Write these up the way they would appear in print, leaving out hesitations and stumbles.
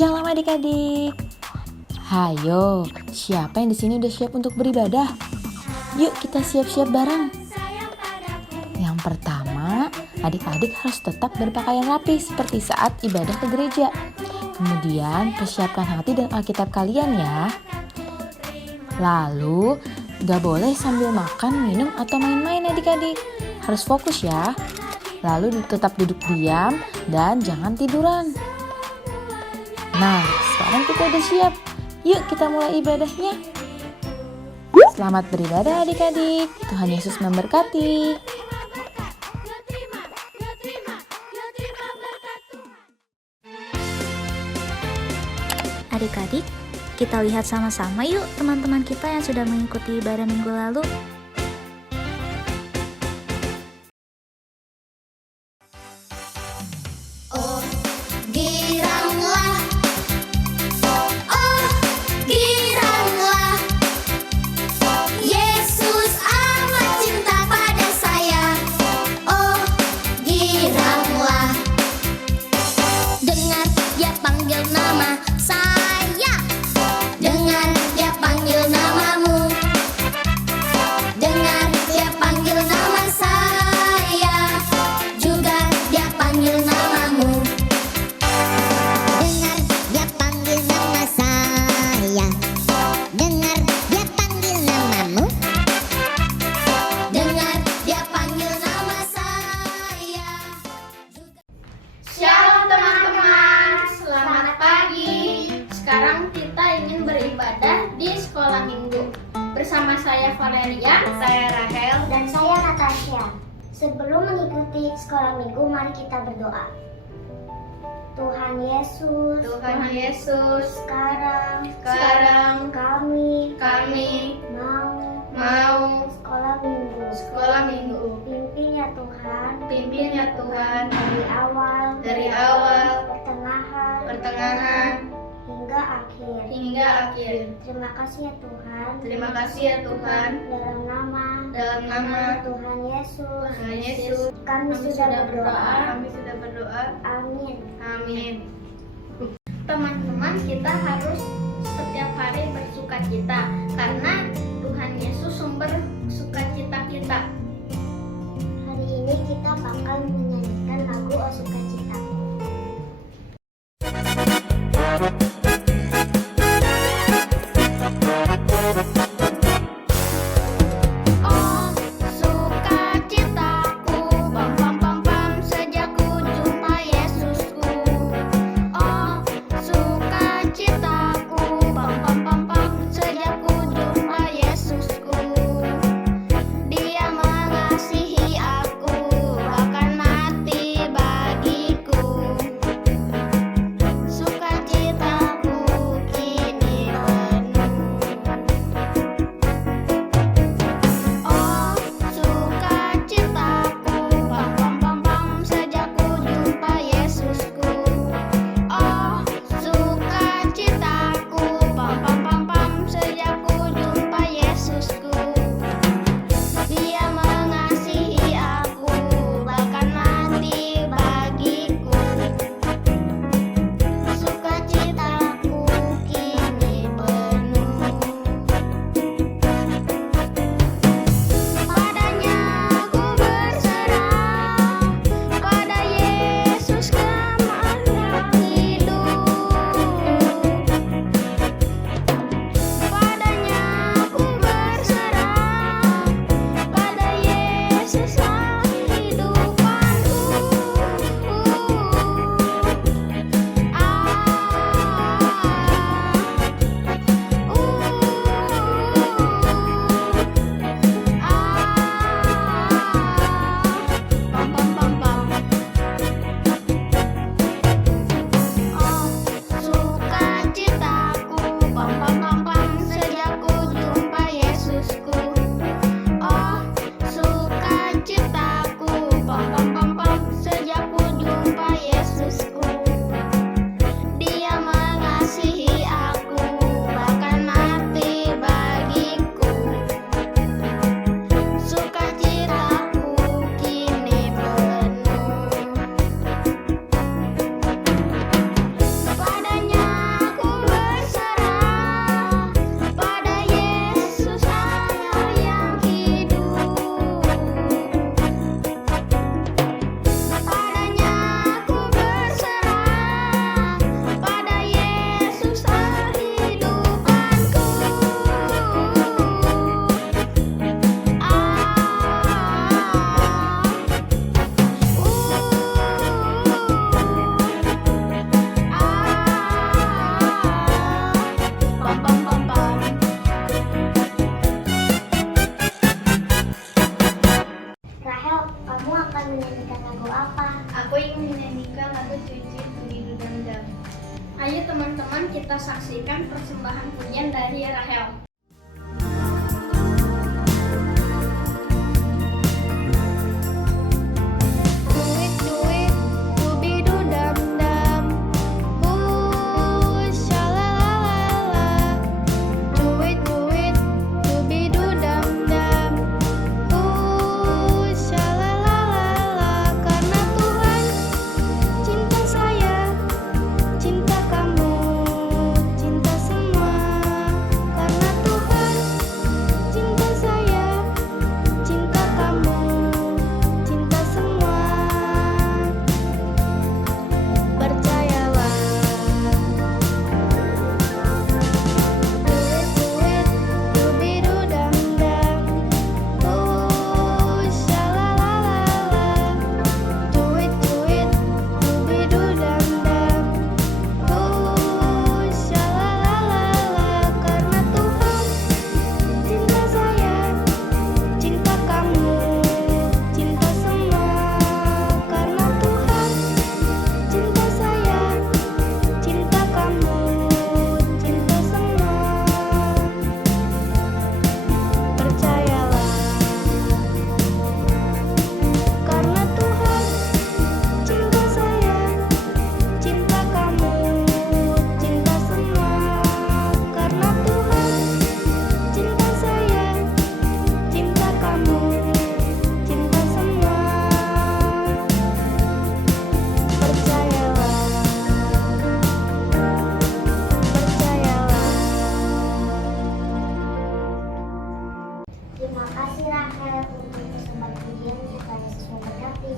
Shalom adik-adik. Hayo, siapa yang di sini udah siap untuk beribadah? Yuk kita siap-siap bareng. Yang pertama, adik-adik harus tetap berpakaian rapi seperti saat ibadah ke gereja. Kemudian persiapkan hati dan Alkitab kalian ya. Lalu, gak boleh sambil makan, minum, atau main-main adik-adik. Harus fokus ya. Lalu tetap duduk diam dan jangan tiduran. Nah, sekarang kita udah siap. Yuk kita mulai ibadahnya. Selamat beribadah adik-adik. Tuhan Yesus memberkati. Adik-adik, kita lihat sama-sama yuk teman-teman kita yang sudah mengikuti ibadah minggu lalu. Oh, giranglah. Oh, giranglah. Yesus amat cinta pada saya. Oh, giranglah. Dengar dia panggil nama saya. Dengar dia panggil namamu. Dengar dia panggil nama saya. Juga dia panggil namamu. Dengar dia panggil nama saya. Dengar dia panggil namamu. Dengar dia panggil nama saya. Shalom teman-teman, selamat pagi. Sekarang kita ingin beribadah di sekolah minggu. Bersama saya Valeria, saya Rahel, Dan saya Natasha. Sebelum mengikuti sekolah minggu, mari kita berdoa. Tuhan Yesus, sekarang kami mau sekolah minggu. Pimpin ya Tuhan, dari awal, pertengahan, hingga akhir. Terima kasih ya Tuhan. Dalam nama Tuhan Yesus, kami sudah berdoa. Amin. Teman-teman, kita harus setiap hari bersukacita karena Tuhan Yesus sumber sukacita kita. Hari ini kita bakal menyanyikan lagu O Sukacita. Oh, sukacitaku, pam pam pam pam, sejak ku jumpa Yesusku. Oh, sukacitaku, pam pam pam pam, sejak ku jumpa Yesusku. Dia mengasihi aku, bahkan mati bagiku. menyanyikan lagu apa? Aku ingin menyanyikan lagu Cuci Tubidu Dam. Ayo teman-teman kita saksikan persembahan pujian dari Rahel. Terima kasih Rahel untuk persembahan pujiannya. Tuhan Yesus memberkati.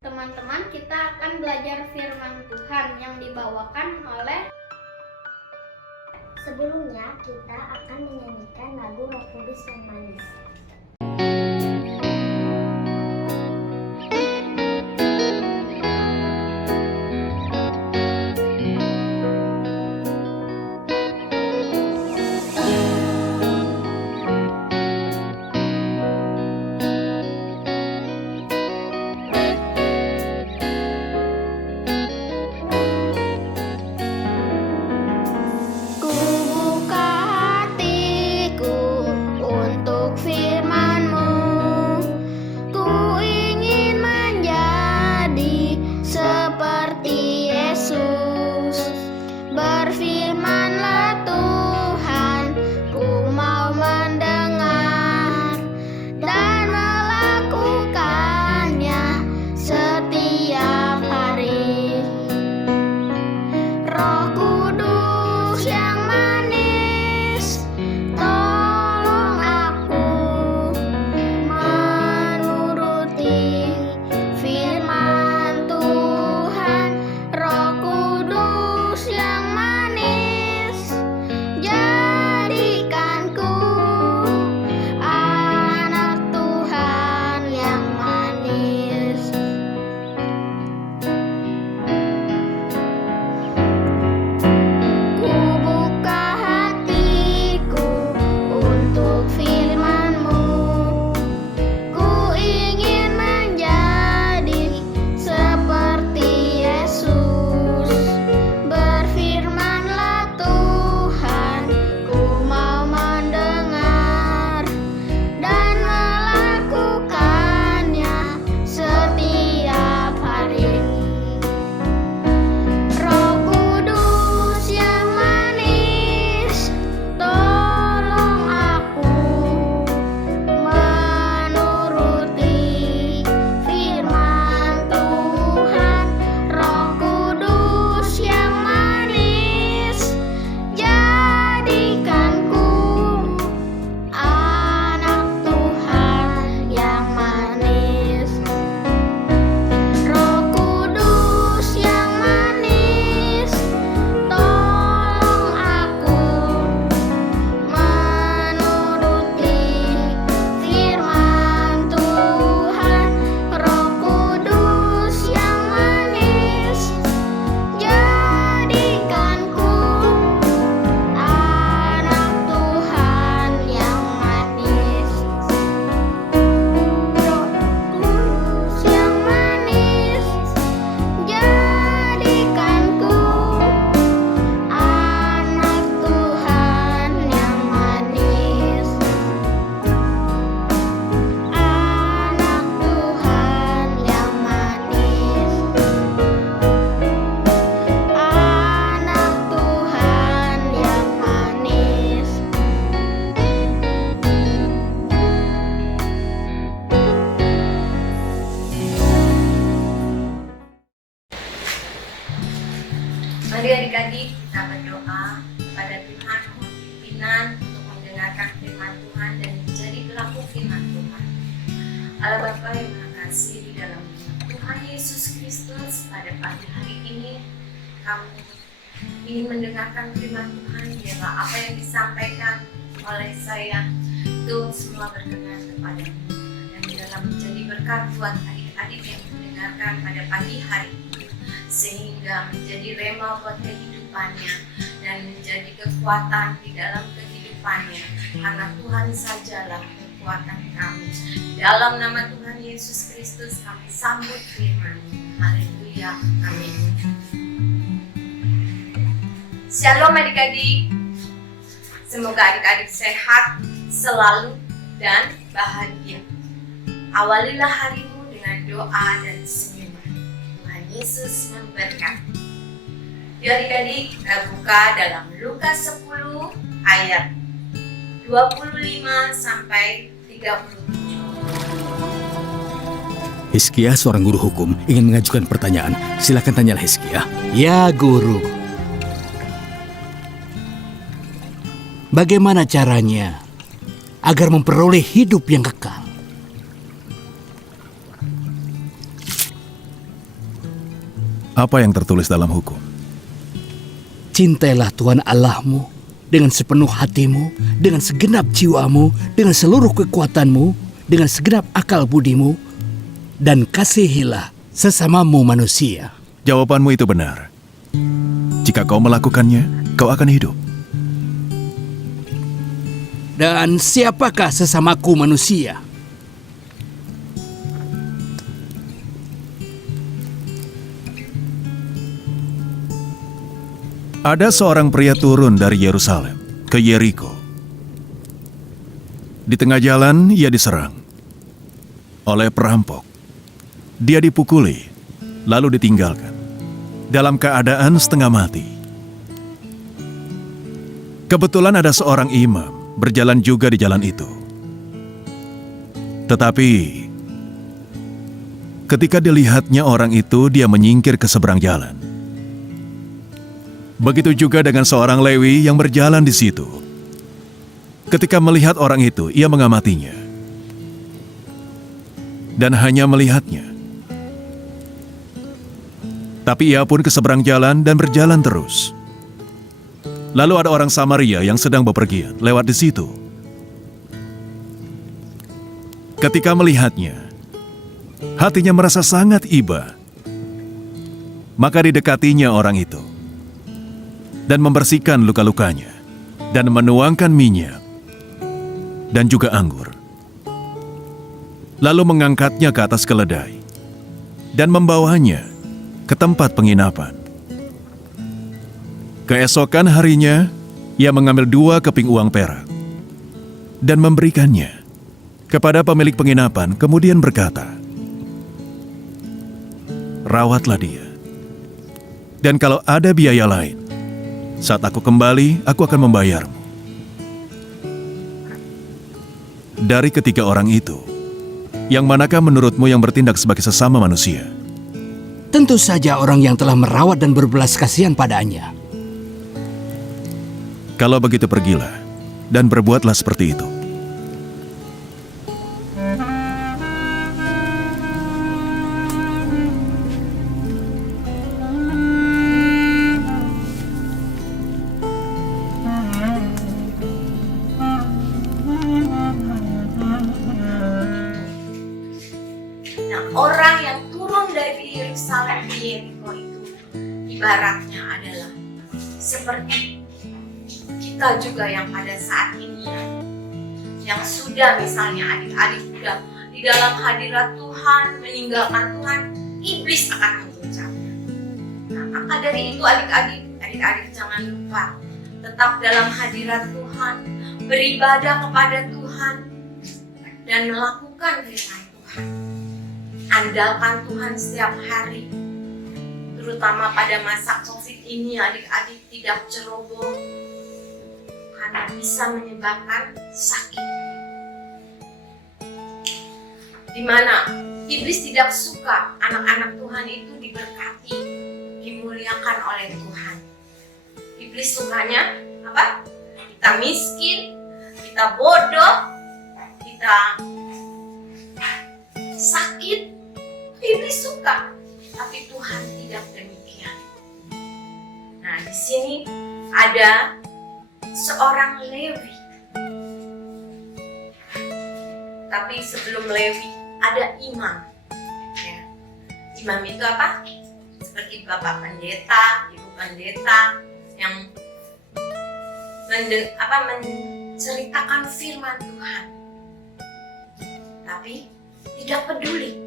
Teman-teman, kita akan belajar firman Tuhan yang dibawakan oleh. Sebelumnya kita akan menyanyikan lagu Roh Kudus yang manis. Ku buka hatiku untuk firman Mari adik-adik kita berdoa kepada Tuhan mohon pimpinan untuk mendengarkan firman Tuhan dan menjadi pelaku firman Tuhan. Allah Bapa yang Maha Kasih, di dalam nama Tuhan Yesus Kristus pada pagi hari ini kami ingin mendengarkan firman Tuhan. Biarlah apa yang disampaikan oleh saya itu semua berkenan kepadamu dan dalam menjadi berkat buat adik-adik yang mendengarkan pada pagi hari ini, sehingga menjadi rema buat kehidupannya dan menjadi kekuatan di dalam kehidupannya, karena Tuhan sajalah kekuatan kami. Dalam nama Tuhan Yesus Kristus kami sambut firman. Haleluya, amin. Shalom adik-adik, semoga adik-adik sehat selalu dan bahagia. Awalilah harimu dengan doa dan senyuman. Tuhan Yesus memberkati. Yuk adik-adik, kita buka dalam Lukas 10 ayat 25 sampai 37. Hizkia, seorang guru hukum, ingin mengajukan pertanyaan. Silakan tanyalah Hizkia. Ya guru, bagaimana caranya agar memperoleh hidup yang kekal? Apa yang tertulis dalam hukum? Cintailah Tuhan Allahmu dengan sepenuh hatimu, dengan segenap jiwamu, dengan seluruh kekuatanmu, dengan segenap akal budimu, dan kasihilah sesamamu manusia. Jawabanmu itu benar. Jika kau melakukannya, kau akan hidup. Dan siapakah sesamaku manusia? Ada seorang pria turun dari Yerusalem ke Yeriko. Di tengah jalan, ia diserang oleh perampok. Dia dipukuli, lalu ditinggalkan dalam keadaan setengah mati. Kebetulan ada seorang imam berjalan juga di jalan itu. Tetapi ketika dilihatnya orang itu, dia menyingkir ke seberang jalan. Begitu juga dengan seorang Lewi yang berjalan di situ. Ketika melihat orang itu, ia mengamatinya dan hanya melihatnya. Tapi ia pun ke seberang jalan dan berjalan terus. Lalu ada orang Samaria yang sedang bepergian lewat di situ. Ketika melihatnya, hatinya merasa sangat iba. Maka didekatinya orang itu dan membersihkan luka-lukanya dan menuangkan minyak dan juga anggur. Lalu mengangkatnya ke atas keledai dan membawanya ke tempat penginapan. Keesokan harinya, ia mengambil 2 keping uang perak dan memberikannya kepada pemilik penginapan, kemudian berkata, "Rawatlah dia. Dan kalau ada biaya lain, saat aku kembali, aku akan membayarmu." Dari ketiga orang itu, yang manakah menurutmu yang bertindak sebagai sesama manusia? Tentu saja orang yang telah merawat dan berbelas kasihan padanya. Kalau begitu pergilah dan berbuatlah seperti itu. Nah, orang yang turun dari Yerusalem di Yeriko itu ibaratnya adalah seperti kita juga yang pada saat ini yang sudah misalnya adik-adik sudah di dalam hadirat Tuhan, meninggalkan Tuhan, iblis akan mengucapnya. Nah, maka dari itu adik-adik jangan lupa tetap dalam hadirat Tuhan, beribadah kepada Tuhan dan melakukan firman Tuhan. Andalkan Tuhan setiap hari, terutama pada masa COVID ini adik-adik tidak ceroboh karena bisa menyebabkan sakit. Di mana iblis tidak suka anak-anak Tuhan itu diberkati, dimuliakan oleh Tuhan. Iblis sukanya apa? Kita miskin, kita bodoh, kita sakit. Iblis suka, tapi Tuhan tidak demikian. Nah, di sini ada seorang Lewi. Tapi sebelum Lewi ada imam. Ya. Imam itu apa? Seperti bapak pendeta, ibu pendeta yang menceritakan firman Tuhan. Tapi tidak peduli.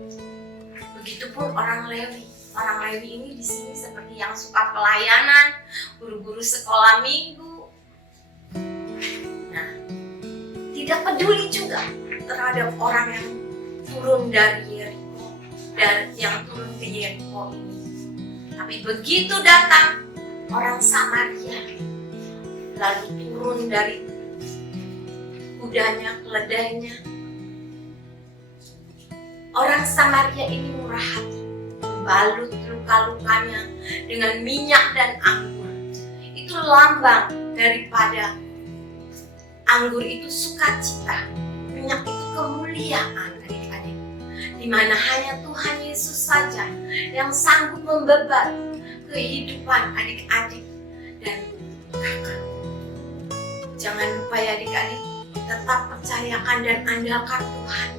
Begitupun orang Lewi. Orang Lewi ini di sini seperti yang suka pelayanan, guru-guru sekolah minggu. Nah, tidak peduli juga terhadap orang yang turun dari Yeriko, dan yang turun ke Yeriko ini. Tapi begitu datang orang Samaria, lalu turun dari kudanya, keledainya. Orang Samaria ini murah hati, membalut luka-lukanya dengan minyak dan anggur. Itu lambang daripada anggur itu sukacita, minyak itu kemuliaan, adik-adik. Di mana hanya Tuhan Yesus saja yang sanggup membebat kehidupan adik-adik dan kakak. Jangan lupa ya adik-adik, tetap percayakan dan andalkan Tuhan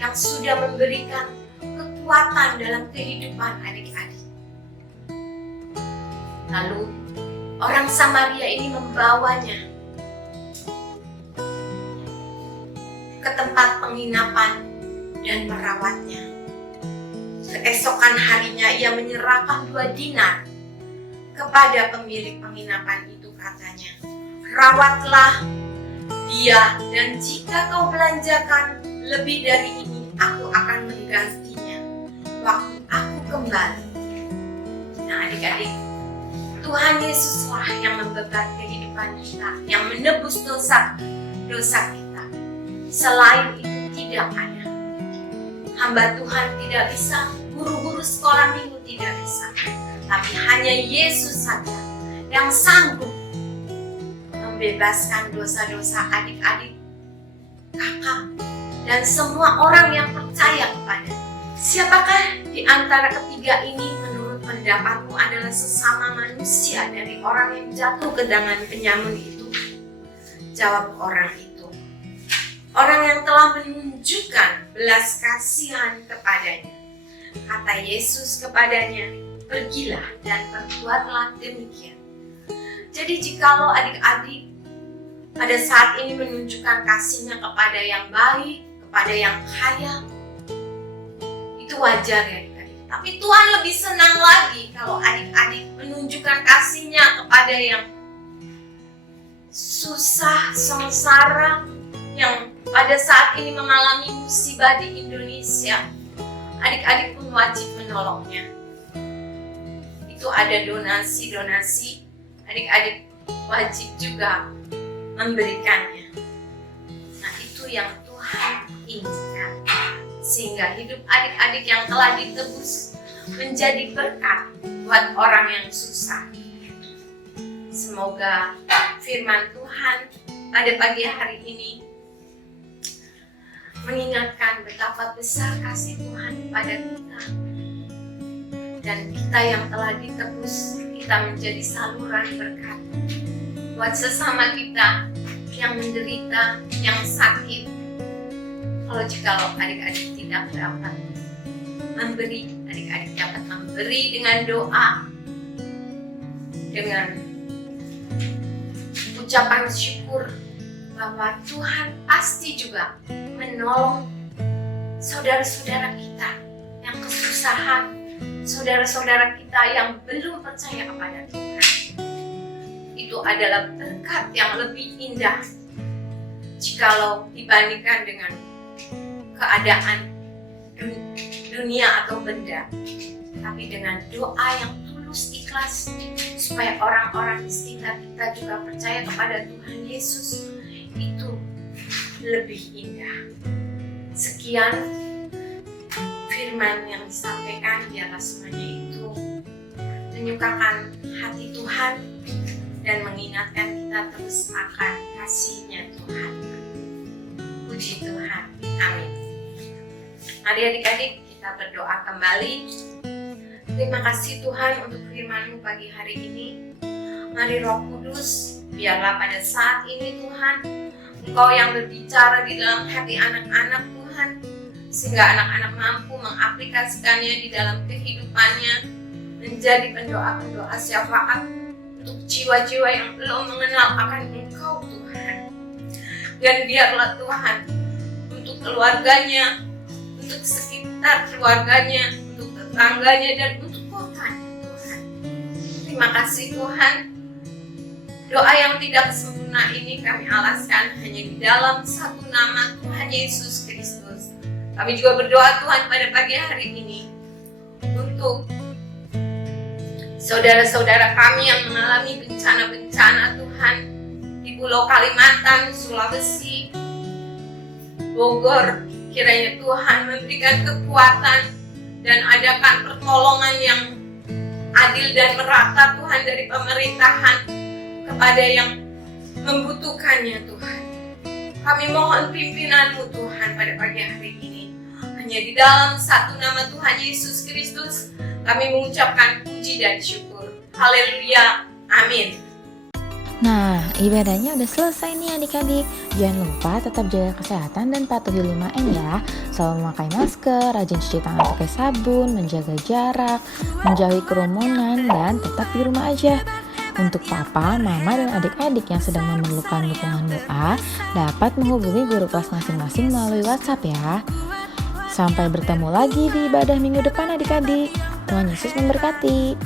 yang sudah memberikan kekuatan dalam kehidupan adik-adik. Lalu orang Samaria ini membawanya ke tempat penginapan dan merawatnya. Keesokan harinya ia menyerahkan 2 dinar kepada pemilik penginapan itu, katanya, "Rawatlah dia, dan jika kau belanjakan lebih dari ini, aku akan menggantinya waktu aku kembali." Nah adik-adik, Tuhan Yesuslah yang membebat kehidupan kita, yang menebus dosa kita. Selain itu tidak ada. Hamba Tuhan tidak bisa, guru-guru sekolah minggu tidak bisa. Tapi hanya Yesus saja yang sanggup membebaskan dosa-dosa adik-adik, kakak, dan semua orang yang percaya kepada. Siapakah di antara ketiga ini menurut pendapatmu adalah sesama manusia dari orang yang jatuh ke tangan penyamun itu? Jawab orang itu. Orang yang telah menunjukkan belas kasihan kepadanya. Kata Yesus kepadanya, "Pergilah dan perbuatlah demikian." Jadi jikalau adik-adik pada saat ini menunjukkan kasihnya kepada yang baik, kepada yang kaya, itu wajar ya adik-adik. Tapi Tuhan lebih senang lagi kalau adik-adik menunjukkan kasihnya kepada yang susah, sengsara, yang pada saat ini mengalami musibah di Indonesia. Adik-adik pun wajib menolongnya. Itu ada donasi-donasi, adik-adik wajib juga memberikannya. Nah itu yang Tuhan inginkan, sehingga hidup adik-adik yang telah ditebus menjadi berkat buat orang yang susah. Semoga firman Tuhan pada pagi hari ini mengingatkan betapa besar kasih Tuhan kepada kita, dan kita yang telah ditebus, kita menjadi saluran berkat buat sesama kita yang menderita, yang sakit. Kalau adik-adik tidak dapat memberi, adik-adik dapat memberi dengan doa, dengan ucapan syukur bahwa Tuhan pasti juga menolong saudara-saudara kita yang kesusahan, saudara-saudara kita yang belum percaya kepada Tuhan. Itu adalah berkat yang lebih indah jikalau dibandingkan dengan keadaan dunia atau benda. Tapi dengan doa yang tulus ikhlas, supaya orang-orang di sekitar kita juga percaya kepada Tuhan Yesus, itu lebih indah. Sekian firman yang disampaikan, biarlah semuanya itu menyukakan hati Tuhan, dan mengingatkan kita terus akan kasih-Nya Tuhan. Puji Tuhan. Amin. Mari adik-adik kita berdoa kembali. Terima kasih Tuhan untuk firman-Mu pagi hari ini. Mari Roh Kudus, biarlah pada saat ini Tuhan, Engkau yang berbicara di dalam hati anak-anak Tuhan, sehingga anak-anak mampu mengaplikasikannya di dalam kehidupannya, menjadi pendoa-pendoa syafaat untuk jiwa-jiwa yang belum mengenal akan Engkau Tuhan. Dan biarlah Tuhan, untuk keluarganya, untuk sekitar keluarganya, untuk tetangganya, dan untuk kotanya Tuhan. Terima kasih Tuhan. Doa yang tidak sempurna ini kami alaskan hanya di dalam satu nama Tuhan Yesus Kristus. Kami juga berdoa Tuhan pada pagi hari ini untuk saudara-saudara kami yang mengalami bencana-bencana Tuhan di Pulau Kalimantan, Sulawesi, Bogor. Kiranya Tuhan memberikan kekuatan dan adakan pertolongan yang adil dan merata Tuhan dari pemerintahan kepada yang membutuhkannya Tuhan. Kami mohon pimpinan-Mu Tuhan pada pagi hari ini. Hanya di dalam satu nama Tuhan Yesus Kristus kami mengucapkan puji dan syukur. Haleluya. Amin. Nah, ibadahnya udah selesai nih adik-adik. Jangan lupa tetap jaga kesehatan dan patuhi 5M ya. Selalu memakai masker, rajin cuci tangan pakai sabun, menjaga jarak, menjauhi kerumunan, dan tetap di rumah aja. Untuk papa, mama, dan adik-adik yang sedang memerlukan dukungan doa, dapat menghubungi guru kelas masing-masing melalui WhatsApp ya. Sampai bertemu lagi di ibadah minggu depan adik-adik. Tuhan Yesus memberkati.